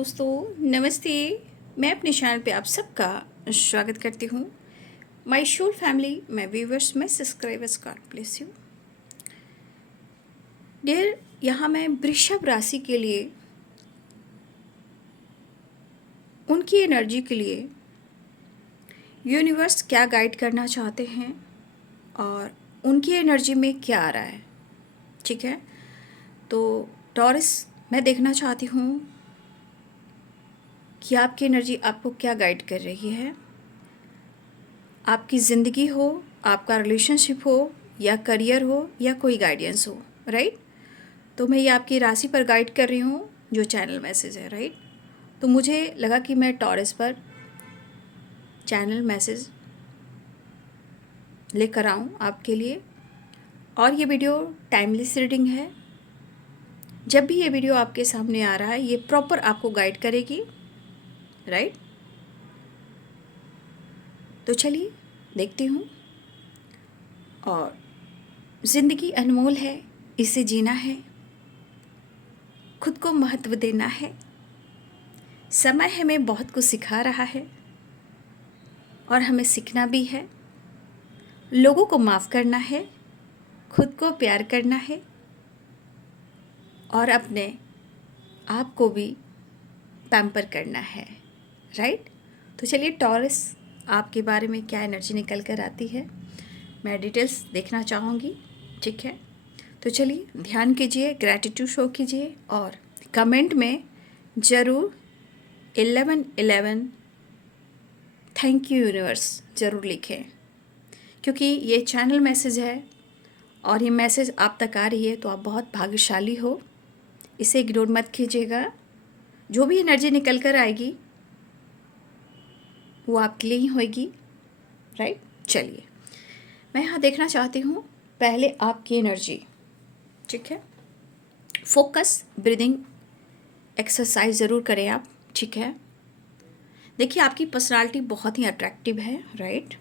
दोस्तों, नमस्ते। मैं अपने चैनल पे आप सबका स्वागत करती हूँ। My soul family, my viewers, my subscribers, God bless you. Dear, यहाँ मैं वृषभ राशि के लिए, उनकी एनर्जी के लिए यूनिवर्स क्या गाइड करना चाहते हैं और उनकी एनर्जी में क्या आ रहा है। ठीक है, तो टॉरस, मैं देखना चाहती हूँ कि आपकी एनर्जी आपको क्या गाइड कर रही है। आपकी ज़िंदगी हो, आपका रिलेशनशिप हो, या करियर हो, या कोई गाइडेंस हो, राइट। तो मैं ये आपकी राशि पर गाइड कर रही हूँ जो चैनल मैसेज है, राइट। तो मुझे लगा कि मैं टॉरस पर चैनल मैसेज लेकर आऊँ आपके लिए। और ये वीडियो टाइमलेस रीडिंग है। जब भी ये वीडियो आपके सामने आ रहा है, ये प्रॉपर आपको गाइड करेगी, राइट। तो चलिए देखती हूँ। और ज़िंदगी अनमोल है, इसे जीना है, खुद को महत्व देना है। समय हमें बहुत कुछ सिखा रहा है और हमें सीखना भी है। लोगों को माफ़ करना है, खुद को प्यार करना है और अपने आप को भी पैम्पर करना है, राइट। तो चलिए टॉरस, आपके बारे में क्या एनर्जी निकल कर आती है, मैं डिटेल्स देखना चाहूँगी। ठीक है, तो चलिए ध्यान कीजिए, ग्रैटिट्यूड शो कीजिए और कमेंट में ज़रूर 1111 थैंक यू यूनिवर्स ज़रूर लिखें, क्योंकि ये चैनल मैसेज है और ये मैसेज आप तक आ रही है तो आप बहुत भाग्यशाली हो। इसे इग्नोर मत कीजिएगा। जो भी एनर्जी निकल कर आएगी वो आपके लिए ही होगी, राइट। चलिए मैं यहाँ देखना चाहती हूँ पहले आपकी एनर्जी। ठीक है, फोकस ब्रीदिंग एक्सरसाइज ज़रूर करें आप। ठीक है, देखिए आपकी पर्सनालिटी बहुत ही अट्रैक्टिव है, राइट।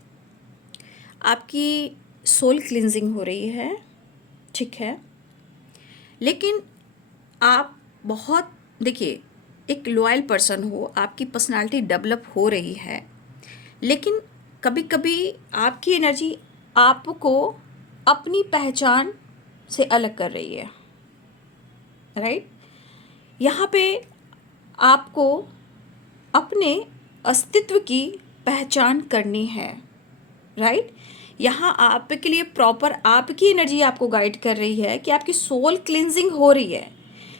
आपकी सोल क्लिनजिंग हो रही है, ठीक है। लेकिन आप बहुत, देखिए, एक लॉयल पर्सन हो, आपकी पर्सनालिटी डेवलप हो रही है, लेकिन कभी कभी आपकी एनर्जी आपको अपनी पहचान से अलग कर रही है, राइट। यहाँ पे आपको अपने अस्तित्व की पहचान करनी है, राइट। यहाँ आपके लिए प्रॉपर आपकी एनर्जी आपको गाइड कर रही है कि आपकी सोल क्लिनजिंग हो रही है,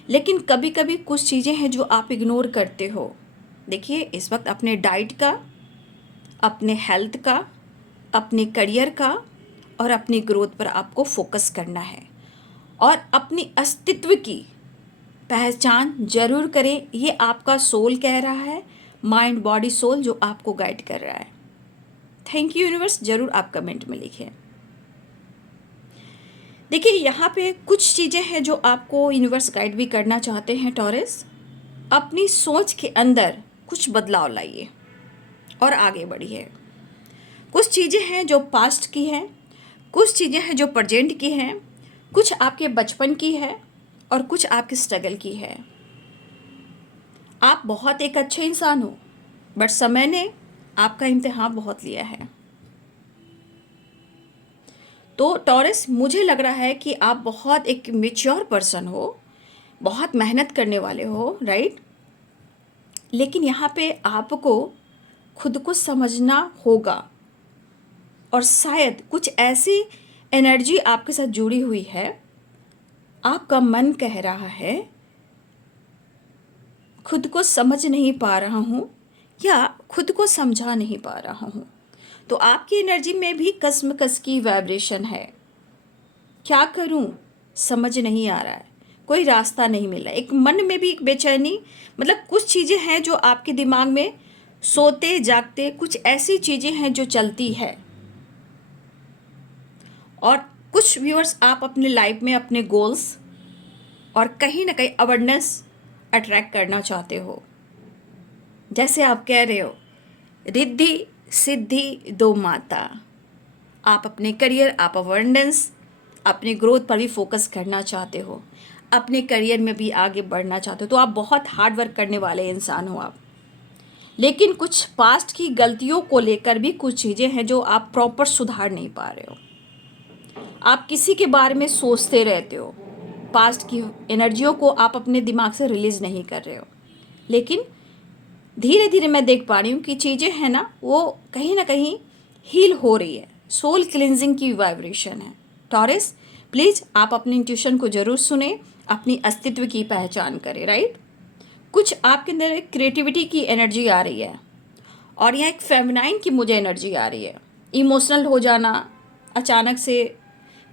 लेकिन कभी कभी कुछ चीज़ें हैं जो आप इग्नोर करते हो। देखिए इस वक्त अपने डाइट का, अपने हेल्थ का, अपने करियर का और अपनी ग्रोथ पर आपको फोकस करना है और अपनी अस्तित्व की पहचान जरूर करें। ये आपका सोल कह रहा है, माइंड बॉडी सोल जो आपको गाइड कर रहा है। थैंक यू यूनिवर्स ज़रूर आप कमेंट में लिखें। देखिए यहाँ पे कुछ चीज़ें हैं जो आपको यूनिवर्स गाइड भी करना चाहते हैं टॉरस। अपनी सोच के अंदर कुछ बदलाव लाइए और आगे बढ़िए। कुछ चीज़ें हैं जो पास्ट की हैं, कुछ चीज़ें हैं जो प्रेजेंट की हैं, कुछ आपके बचपन की है और कुछ आपके स्ट्रगल की है। आप बहुत एक अच्छे इंसान हो, बट समय ने आपका इम्तिहान बहुत लिया है। तो टॉरस, मुझे लग रहा है कि आप बहुत एक मैच्योर पर्सन हो, बहुत मेहनत करने वाले हो, राइट। लेकिन यहाँ पे आपको खुद को समझना होगा और शायद कुछ ऐसी एनर्जी आपके साथ जुड़ी हुई है। आपका मन कह रहा है खुद को समझ नहीं पा रहा हूँ या खुद को समझा नहीं पा रहा हूँ। तो आपकी एनर्जी में भी कसमकस की वाइब्रेशन है। क्या करूँ, समझ नहीं आ रहा है, कोई रास्ता नहीं मिला। एक मन में भी एक बेचैनी, मतलब कुछ चीज़ें हैं जो आपके दिमाग में सोते जागते कुछ ऐसी चीज़ें हैं जो चलती है। और कुछ व्यूअर्स, आप अपने लाइफ में अपने गोल्स और कहीं ना कहीं अवेयरनेस अट्रैक्ट करना चाहते हो। जैसे आप कह रहे हो, रिद्धि सिद्धि दो माता। आप अपने करियर, आप अवेयरनेस, अपनी ग्रोथ पर भी फोकस करना चाहते हो। अपने करियर में भी आगे बढ़ना चाहते हो, तो आप बहुत हार्ड वर्क करने वाले इंसान हो आप। लेकिन कुछ पास्ट की गलतियों को लेकर भी कुछ चीज़ें हैं जो आप प्रॉपर सुधार नहीं पा रहे हो। आप किसी के बारे में सोचते रहते हो, पास्ट की एनर्जियों को आप अपने दिमाग से रिलीज़ नहीं कर रहे हो। लेकिन धीरे धीरे मैं देख पा रही हूँ कि चीज़ें हैं ना, वो कहीं ना कहीं हील हो रही है। सोल क्लिनजिंग की वाइब्रेशन है। टॉरस, प्लीज़ आप अपनी इंट्यूशन को ज़रूर सुने, अपनी अस्तित्व की पहचान करें। राइट, कुछ आपके अंदर एक क्रिएटिविटी की एनर्जी आ रही है, और यहाँ एक फेमिनाइन की मुझे एनर्जी आ रही है। इमोशनल हो जाना, अचानक से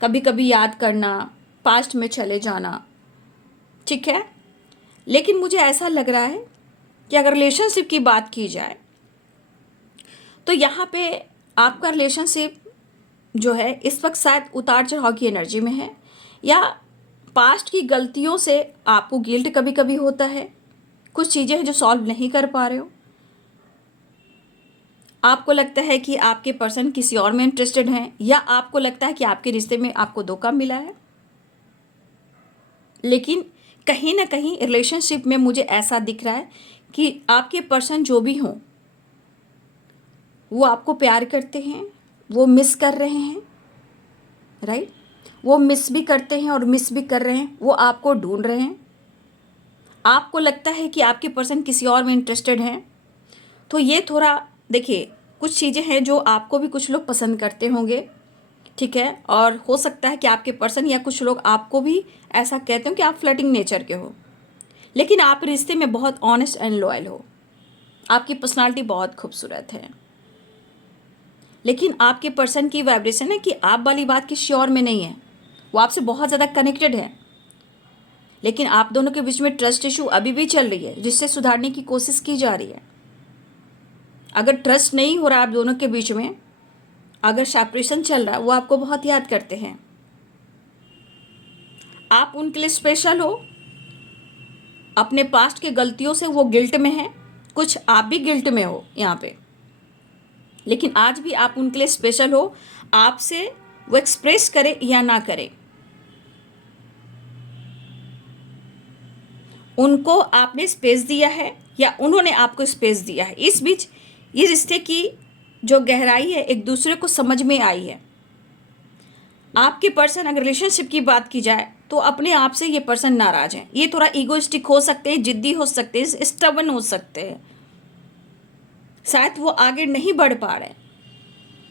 कभी कभी याद करना, पास्ट में चले जाना, ठीक है। लेकिन मुझे ऐसा लग रहा है कि अगर रिलेशनशिप की बात की जाए तो यहाँ पे आपका रिलेशनशिप जो है इस वक्त शायद उतार चढ़ाव की एनर्जी में है, या पास्ट की गलतियों से आपको गिल्ट कभी कभी होता है। कुछ चीज़ें हैं जो सॉल्व नहीं कर पा रहे हो। आपको लगता है कि आपके पर्सन किसी और में इंटरेस्टेड हैं, या आपको लगता है कि आपके रिश्ते में आपको धोखा मिला है। लेकिन कहीं ना कहीं रिलेशनशिप में मुझे ऐसा दिख रहा है कि आपके पर्सन जो भी हों वो आपको प्यार करते हैं, वो मिस कर रहे हैं। राइट, वो मिस भी करते हैं और मिस भी कर रहे हैं, वो आपको ढूंढ रहे हैं। आपको लगता है कि आपके पर्सन किसी और में इंटरेस्टेड हैं। तो ये थोड़ा देखिए, कुछ चीज़ें हैं जो आपको भी कुछ लोग पसंद करते होंगे, ठीक है। और हो सकता है कि आपके पर्सन या कुछ लोग आपको भी ऐसा कहते हो कि आप फ्लर्टिंग नेचर के हो, लेकिन आप रिश्ते में बहुत ऑनेस्ट एंड लॉयल हो। आपकी पर्सनालिटी बहुत खूबसूरत है। लेकिन आपके पर्सन की वाइब्रेशन है कि आप वाली बात किसी और में नहीं है, वो आपसे बहुत ज़्यादा कनेक्टेड है। लेकिन आप दोनों के बीच में ट्रस्ट इशू अभी भी चल रही है, जिससे सुधारने की कोशिश की जा रही है। अगर ट्रस्ट नहीं हो रहा आप दोनों के बीच में, अगर सेपरेशन चल रहा है, वो आपको बहुत याद करते हैं। आप उनके लिए स्पेशल हो। अपने पास्ट के गलतियों से वो गिल्ट में है, कुछ आप भी गिल्ट में हो यहाँ पे, लेकिन आज भी आप उनके लिए स्पेशल हो। आपसे वो एक्सप्रेस करे या ना करे, उनको आपने स्पेस दिया है या उन्होंने आपको स्पेस दिया है। इस बीच ये रिश्ते की जो गहराई है एक दूसरे को समझ में आई है। आपके पर्सन, अगर रिलेशनशिप की बात की जाए तो अपने आप से ये पर्सन नाराज हैं। ये थोड़ा ईगोइस्टिक हो सकते हैं, जिद्दी हो सकते हैं, स्टबर्न हो सकते हैं। शायद वो आगे नहीं बढ़ पा रहे,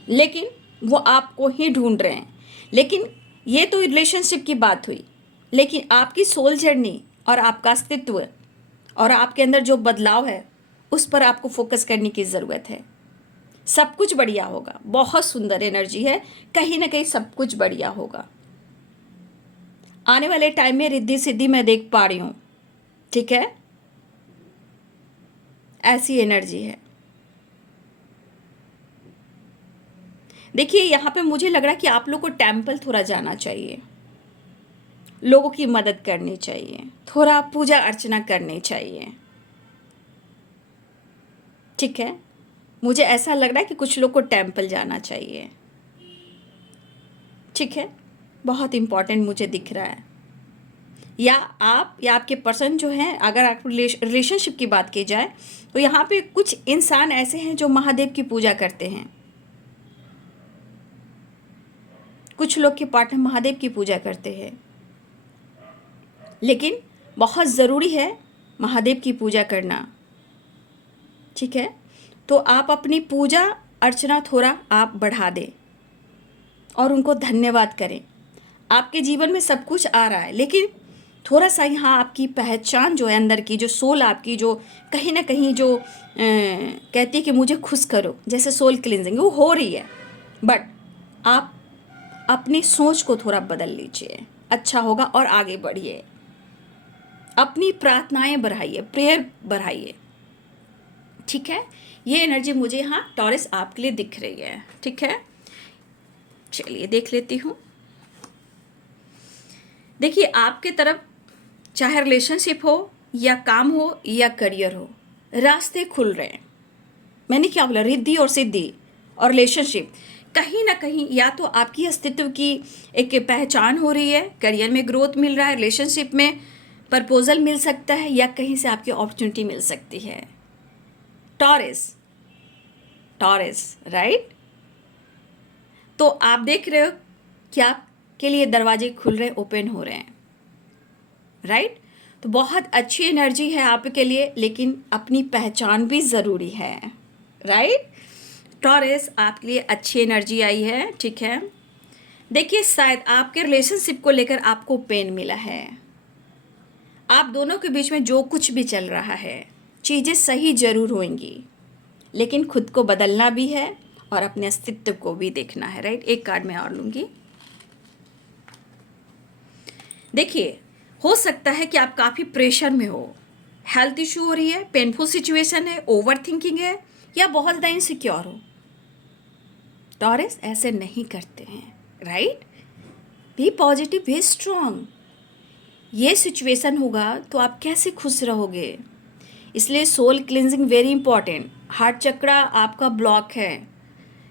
लेकिन वो आपको ही ढूंढ रहे हैं। लेकिन ये तो रिलेशनशिप की बात हुई, लेकिन आपकी सोल जर्नी और आपका अस्तित्व और आपके अंदर जो बदलाव है उस पर आपको फोकस करने की ज़रूरत है। सब कुछ बढ़िया होगा। बहुत सुंदर एनर्जी है, कहीं ना कहीं सब कुछ बढ़िया होगा। आने वाले टाइम में रिद्धि सिद्धि मैं देख पा रही हूँ, ठीक है। ऐसी एनर्जी है। देखिए, यहाँ पे मुझे लग रहा है कि आप लोग को टेम्पल थोड़ा जाना चाहिए, लोगों की मदद करनी चाहिए, थोड़ा पूजा अर्चना करनी चाहिए, ठीक है। मुझे ऐसा लग रहा है कि कुछ लोग को टेम्पल जाना चाहिए, ठीक है। बहुत इम्पॉर्टेंट मुझे दिख रहा है। या आप या आपके पर्सन जो हैं, अगर आप रिलेशनशिप की बात की जाए तो यहाँ पे कुछ इंसान ऐसे हैं जो महादेव की पूजा करते हैं। कुछ लोग के पार्टनर महादेव की पूजा करते हैं, लेकिन बहुत ज़रूरी है महादेव की पूजा करना, ठीक है। तो आप अपनी पूजा अर्चना थोड़ा आप बढ़ा दें और उनको धन्यवाद करें। आपके जीवन में सब कुछ आ रहा है, लेकिन थोड़ा सा यहाँ आपकी पहचान जो है, अंदर की जो सोल आपकी, जो कहीं ना कहीं जो कहती है कि मुझे खुश करो, जैसे सोल क्लिनजिंग वो हो रही है। बट आप अपनी सोच को थोड़ा बदल लीजिए, अच्छा होगा। और आगे बढ़िए, अपनी प्रार्थनाएं बढ़ाइए, प्रेयर बढ़ाइए, ठीक है। ये एनर्जी मुझे यहाँ टॉरस आपके लिए दिख रही है, ठीक है। चलिए देख लेती हूँ। देखिए, आपके तरफ चाहे रिलेशनशिप हो या काम हो या करियर हो, रास्ते खुल रहे हैं। मैंने क्या बोला, रिद्धि और सिद्धि और रिलेशनशिप, कहीं ना कहीं या तो आपकी अस्तित्व की एक पहचान हो रही है, करियर में ग्रोथ मिल रहा है, रिलेशनशिप में प्रपोजल मिल सकता है, या कहीं से आपकी अपॉर्चुनिटी मिल सकती है। Taurus, taurus, right. तो आप देख रहे हो कि आपके लिए दरवाजे खुल रहे, ओपन हो रहे हैं, राइट। तो बहुत अच्छी एनर्जी है आपके लिए, लेकिन अपनी पहचान भी ज़रूरी है, राइट। टॉरस, आपके लिए अच्छी एनर्जी आई है, ठीक है। देखिए, शायद आपके रिलेशनशिप को लेकर आपको पेन मिला है। आप दोनों के बीच में जो कुछ भी चल रहा है, चीज़ें सही ज़रूर होंगी, लेकिन खुद को बदलना भी है और अपने अस्तित्व को भी देखना है, राइट। एक कार्ड मैं और लूँगी। देखिए, हो सकता है कि आप काफ़ी प्रेशर में हो, हेल्थ इशू हो रही है, पेनफुल सिचुएशन है, ओवर थिंकिंग है, या बहुत ज़्यादा इनसिक्योर हो। टॉरस ऐसे नहीं करते हैं, right. Be positive, be strong. ये सिचुएशन होगा तो आप कैसे खुश रहोगे। इसलिए soul cleansing very important. Heart chakra आपका ब्लॉक है,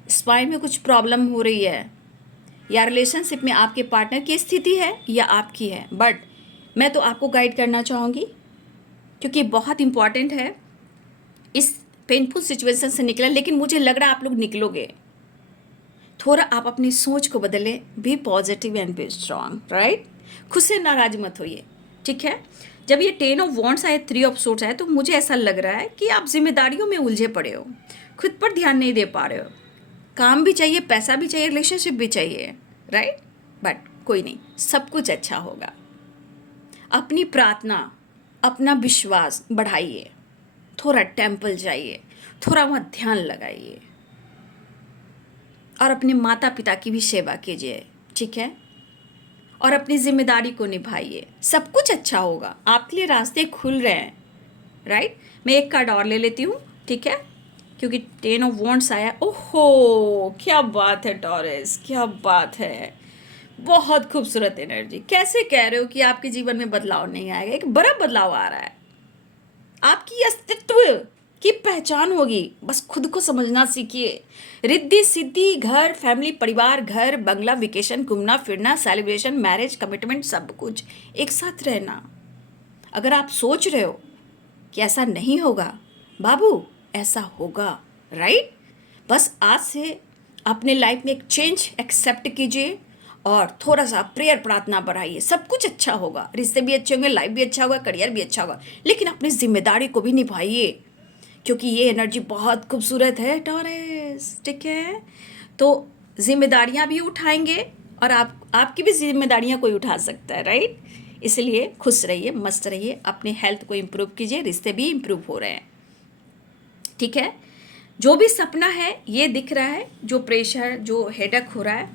स्पाइन में कुछ प्रॉब्लम हो रही है, या रिलेशनशिप में आपके पार्टनर की स्थिति है या आपकी है, बट मैं तो आपको गाइड करना चाहूँगी क्योंकि बहुत इंपॉर्टेंट है इस पेनफुल सिचुएशन से निकला। लेकिन मुझे लग रहा है आप लोग निकलोगे। थोड़ा आप अपनी सोच को बदलें, be positive and be strong, right. खुद से नाराज मत होइए, ठीक है। जब ये 10 ऑफ वॉन्ड्स आए, 3 ऑफ सोर्ट्स आए, तो मुझे ऐसा लग रहा है कि आप जिम्मेदारियों में उलझे पड़े हो, खुद पर ध्यान नहीं दे पा रहे हो। काम भी चाहिए, पैसा भी चाहिए, रिलेशनशिप भी चाहिए, राइट। बट कोई नहीं, सब कुछ अच्छा होगा। अपनी प्रार्थना, अपना विश्वास बढ़ाइए, थोड़ा टेम्पल जाइए, थोड़ा वहाँ ध्यान लगाइए, और अपने माता पिता की भी सेवा कीजिए, ठीक है। और अपनी जिम्मेदारी को निभाइए, सब कुछ अच्छा होगा, आपके लिए रास्ते खुल रहे हैं, राइट। मैं एक कार्ड और ले लेती हूँ, ठीक है, क्योंकि 10 ऑफ वॉन्ड्स आया। ओहो, क्या बात है टॉरस, क्या बात है, बहुत खूबसूरत एनर्जी। कैसे कह रहे हो कि आपके जीवन में बदलाव नहीं आएगा? एक बड़ा बदलाव आ रहा है। आपकी अस्तित्व की पहचान होगी, बस खुद को समझना सीखिए। रिद्धि सिद्धि, घर, फैमिली, परिवार, घर, बंगला, वेकेशन, घूमना फिरना, सेलिब्रेशन, मैरिज, कमिटमेंट, सब कुछ एक साथ रहना। अगर आप सोच रहे हो कि ऐसा नहीं होगा, बाबू ऐसा होगा, राइट। बस आज से अपने लाइफ में एक चेंज एक्सेप्ट कीजिए और थोड़ा सा प्रेयर प्रार्थना बढ़ाइए, सब कुछ अच्छा होगा, रिश्ते भी अच्छे होंगे, लाइफ भी अच्छा होगा, करियर भी अच्छा होगा। लेकिन अपनी जिम्मेदारी को भी निभाइए, क्योंकि ये एनर्जी बहुत खूबसूरत है टॉरस, ठीक है। तो जिम्मेदारियां भी उठाएंगे और आपकी भी जिम्मेदारियां कोई उठा सकता है, राइट। इसलिए खुश रहिए, मस्त रहिए, अपने हेल्थ को इम्प्रूव कीजिए, रिश्ते भी इम्प्रूव हो रहे हैं, ठीक है। जो भी सपना है ये दिख रहा है, जो प्रेशर, जो हेडेक हो रहा है,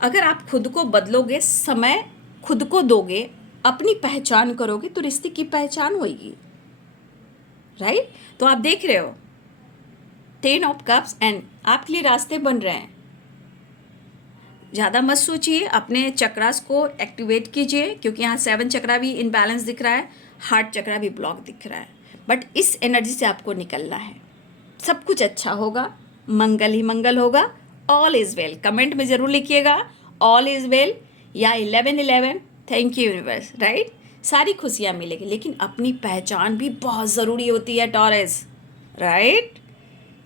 अगर आप खुद को बदलोगे, समय खुद को दोगे, अपनी पहचान करोगे, तो रिश्ते की पहचान होगी, राइट। तो आप देख रहे हो 10 ऑफ कप्स एंड आपके लिए रास्ते बन रहे हैं। ज़्यादा मत सोचिए, अपने चक्रास को एक्टिवेट कीजिए, क्योंकि यहाँ 7 चक्रा भी इनबैलेंस दिख रहा है, हार्ट चक्रा भी ब्लॉक दिख रहा है। बट इस एनर्जी से आपको निकलना है, सब कुछ अच्छा होगा, मंगल ही मंगल होगा। ऑल इज़ वेल, कमेंट में ज़रूर लिखिएगा ऑल इज़ वेल या 1111, थैंक यू यूनिवर्स, राइट। सारी खुशियाँ मिलेगी, लेकिन अपनी पहचान भी बहुत ज़रूरी होती है टॉरस, राइट,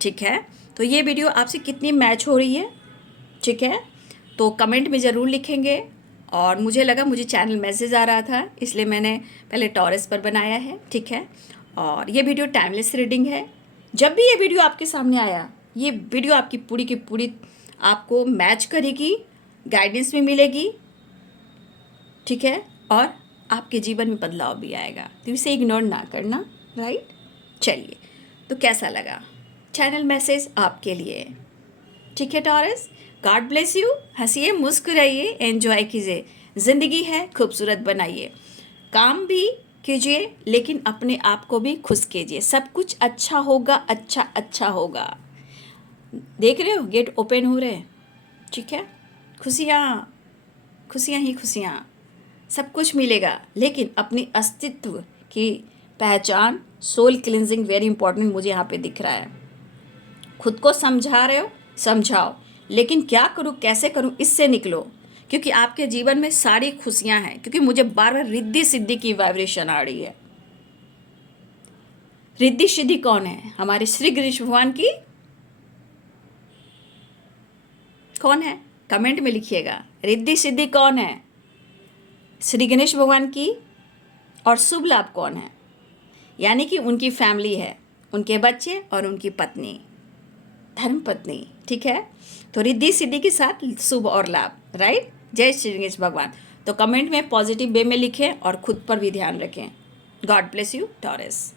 ठीक है। तो ये वीडियो आपसे कितनी मैच हो रही है, ठीक है, तो कमेंट में ज़रूर लिखेंगे। और मुझे लगा, मुझे चैनल मैसेज आ रहा था, इसलिए मैंने पहले टॉरस पर बनाया है, ठीक है। और ये वीडियो टाइमलेस रीडिंग है। जब भी ये वीडियो आपके सामने आया, ये वीडियो आपकी पूरी की पूरी आपको मैच करेगी, गाइडेंस भी मिलेगी, ठीक है, और आपके जीवन में बदलाव भी आएगा, तो इसे इग्नोर ना करना, राइट। चलिए, तो कैसा लगा चैनल मैसेज आपके लिए, ठीक है टॉरस। गॉड ब्लेस यू, हंसिए, मुस्कुराइए, एंजॉय कीजिए, ज़िंदगी है खूबसूरत बनाइए, काम भी कीजिए, लेकिन अपने आप को भी खुश कीजिए, सब कुछ अच्छा होगा, अच्छा अच्छा होगा। देख रहे हो गेट ओपन हो रहे हैं, ठीक है। खुशियाँ खुशियाँ ही खुशियाँ, सब कुछ मिलेगा, लेकिन अपनी अस्तित्व की पहचान, सोल क्लिनजिंग वेरी इंपॉर्टेंट मुझे यहाँ पे दिख रहा है। खुद को समझा रहे हो, समझाओ, लेकिन क्या करूँ, कैसे करूँ, इससे निकलो, क्योंकि आपके जीवन में सारी खुशियाँ हैं। क्योंकि मुझे बार बार रिद्धि सिद्धि की वाइब्रेशन आ रही है। रिद्धि सिद्धि कौन है? हमारे श्री गणेश भगवान की। कौन है? कमेंट में लिखिएगा, रिद्धि सिद्धि कौन है? श्री गणेश भगवान की। और शुभ लाभ कौन है? यानी कि उनकी फैमिली है, उनके बच्चे और उनकी पत्नी, धर्म पत्नी। ठीक है, तो रिद्धि सिद्धि के साथ शुभ और लाभ, राइट। जय श्री गणेश भगवान। तो कमेंट में पॉजिटिव वे में लिखें और खुद पर भी ध्यान रखें। God bless you, taurus.